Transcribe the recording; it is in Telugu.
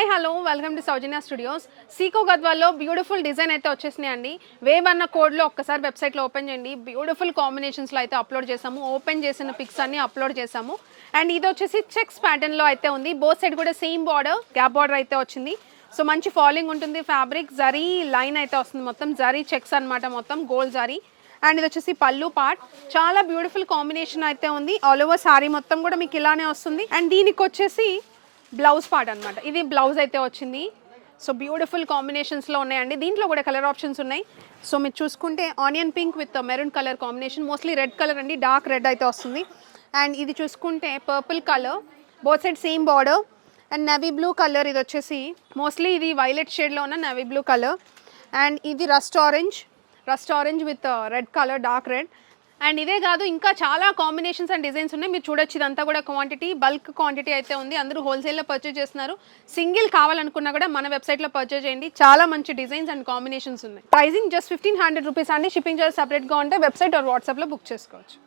Hi hello welcome to Saujanya studios. సీకో గద్వాల్లో బ్యూటిఫుల్ డిజైన్ అయితే వచ్చేసినాయి అండి. వేవ్ అన్న కోడ్లో ఒక్కసారి వెబ్సైట్లో ఓపెన్ చేయండి. బ్యూటిఫుల్ కాంబినేషన్స్లో అయితే అప్లోడ్ చేసాము. ఓపెన్ చేసిన పిక్స్ అన్ని అప్లోడ్ చేసాము. అండ్ ఇది వచ్చేసి చెక్స్ ప్యాటర్న్లో అయితే ఉంది. బోత్ సైడ్ కూడా సేమ్ బార్డర్, గ్యాప్ బార్డర్ అయితే వచ్చింది. సో మంచి ఫాలింగ్ ఉంటుంది. ఫ్యాబ్రిక్ జరీ లైన్ అయితే వస్తుంది, మొత్తం జరీ చెక్స్ అనమాట, మొత్తం గోల్డ్ జరీ. అండ్ ఇది వచ్చేసి పళ్ళు పార్ట్. చాలా బ్యూటిఫుల్ కాంబినేషన్ అయితే ఉంది. ఆల్ ఓవర్ సారీ మొత్తం కూడా మీకు ఇలానే వస్తుంది. అండ్ దీనికి వచ్చేసి బ్లౌజ్ పార్ట్ అనమాట. ఇది బ్లౌజ్ అయితే వచ్చింది. సో బ్యూటిఫుల్ కాంబినేషన్స్లో ఉన్నాయండి. దీంట్లో కూడా కలర్ ఆప్షన్స్ ఉన్నాయి. సో మీరు చూసుకుంటే onion pink with maroon colour combination, mostly red colour అండి, డార్క్ రెడ్ అయితే వస్తుంది. అండ్ ఇది చూసుకుంటే purple colour, both side same border. And navy blue colour, ఇది వచ్చేసి మోస్ట్లీ ఇది వైలెట్ షేడ్లో ఉన్న నేవీ బ్లూ కలర్. అండ్ ఇది rust orange with red colour, dark red. And ఇదే కాదు, ఇంకా చాలా కాంబినేషన్స్ అండ్ డిజైన్స్ ఉన్నాయి. మీరు చూడొచ్చు, ఇదంతా కూడా క్వాంటిటీ, బల్క్ క్వాంటిటీ అయితే ఉంది. అందరూ హోల్సేల్లో పర్చేజ్ చేస్తున్నారు. సింగిల్ కావాలనుకున్నా కూడా మన వెబ్సైట్లో పర్చేజ్ చేయండి. చాలా మంచి డిజైన్స్ అండ్ కాంబినేషన్స్ ఉన్నాయి. ప్రైజింగ్ జస్ట్ 1500 రూపీస్ అండి. షిప్పింగ్ చార్జ్ సపరేట్గా ఉంటే వెబ్సైట్ ఆర్ వాట్సాప్లో బుక్ చేసుకోవచ్చు.